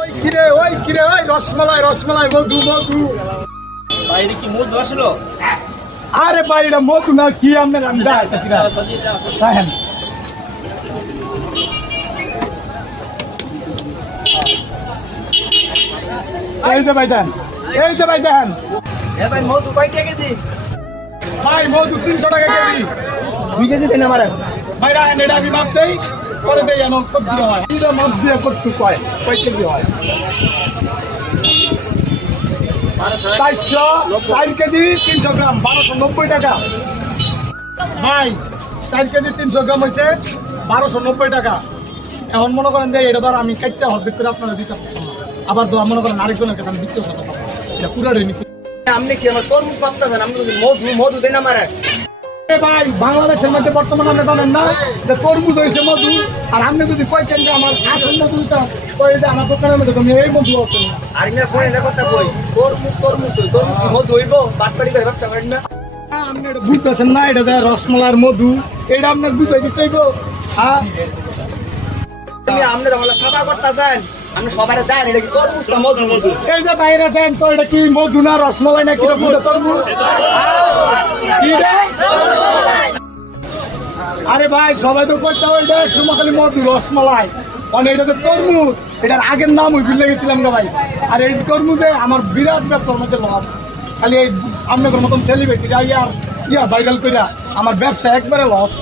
ওই রসমালাই মধু বাইরে কি মধু আসলো? আরে ভাই এটা মধু না কি আপনার আমি দেখাইতেছি না। দেখেন এই যে ভাই দেখেন ভাই মধু কয় টাকা কেজি? ভাই মধু 300 টাকা কেজি। 2 কেজি দেন আমার। ভাই রাখেন এটা আমি মাপ দেই পরে দেই আমার কত দিয়ে হয় এটা মাপ দিয়ে করতে কয় কেজি হয় 4 কেজি 300 গ্রাম 1290 টাকা। ভাই 4 কেজি 300 গ্রাম হয়েছে 1290 টাকা। এখন মনে করেন যে এটা ধর আমি কাটতে অর্ধেক করে আপনারা দিতে পারতাম না। আবার তো মনে করেন আরেকজনের কাছে আমি বিক্রি করতে পারতাম এটা পুরো রেনি। আপনি কি আমার তরমুজ পাচ্ছেন? আপনি মধু দেন আমার। ভাই বাংলাদেশের মধ্যে বর্তমানে আপনি জানেন না যে তরমুজ হয়েছে মধু, আর আপনি যদি কয়েছেন যে আমার আসল মধু আমার দোকানের মধ্যে তুমি এই মধু আছে না। আর না কই না কথা কই তরমুজ কি মধু হইব? বাটপাড়ি করে ব্যবসা করেন না। আপনি এটা বুঝতেছেন না এটা যে রসমালার মধু এটা আপনার বুঝাই দিতে হইব। তুমি আপনি আমার খাবার করতেছেন, আপনি সবাই দেন এটা কি তরমুজ না মধু? এই যে বাইরে দেন তো এটা কি মধু না রসমালাই না কিরকম তরমুজ? কি রে? আরে ভাই সবাই তো করতে হয় এটা একসময় খালি মধু রসমালাই, মানে এটা তো তরমুজ। এটার আগের নাম ওই ভুলে গেছিলাম না ভাই। আর এই তরমুজে আমার বিরাট ব্যবসার মধ্যে লস। খালি এই আপনাদের মতন সেলিব্রিটি ভাইরাল কইরা আমার ব্যবসা একবারে লস।